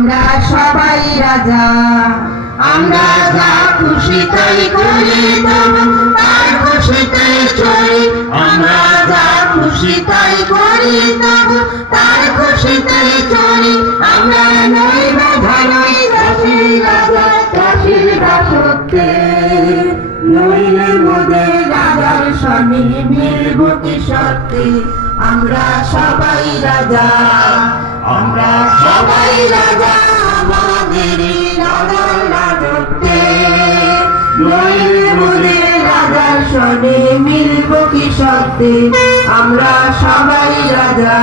আমরা সবাই রাজা। আমরা যা খুশি তাই করি, তবু তার খুশিতে চলি। আমরা যা খুশি তাই করি, তবু তার খুশিতে চলি। আমরা নই বাধা, নই দাসী, রাজা দাসীর দাসত্বে। নইলে মোদের রাজার সনে মিলব কি সত্যি? আমরা সবাই রাজা, আমরা সবাই রাজা আমাদের রাজার রাজত্বে। নইলে মোদের রাজার সনে মিলব কি সত্যি? আমরা সবাই রাজা।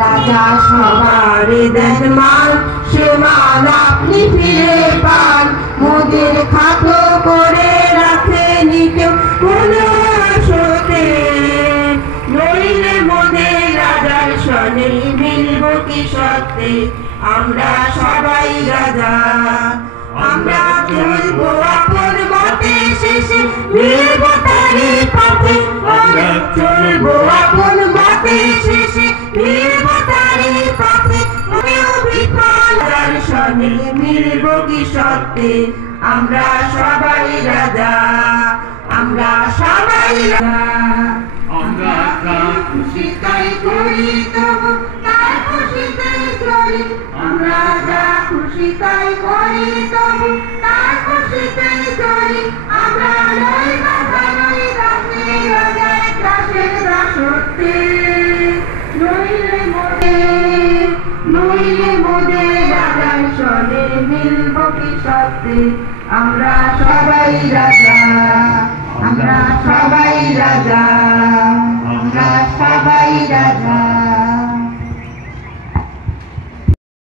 রাজা সবার দেন মান, সে মান আপনি ফিরে পান। মোদের খাটো করে রাখেনি কেউ কোনো আশতে। নইলে মোদের রাজার সনে মিলব কি সত্যি? আমরা সবাই রাজা। আমরা চলবো আপন মতে, শেষে মিলব তারি পথে। আমরা চলবো আপন মতে, শেষে মিলব তারি পথে। রাজার সনে মিলব কি সত্যি? আমরা সবাই রাজা, আমরা সবাই রাজা। আমরা যা খুশি তাই করি, তবু তার খুশিতে চলি। আমরা যা খুশি তাই করি, তবু তার খুশিতে চলি। আমরা নই বাধা, নই দাসী, রাজার দাসের দাসত্বে। নইলে মোদের রাজার সনে মিলব কি সত্যি? আমরা সবাই রাজা, আমরা সবাই রাজা, আমরা সবাই রাজা।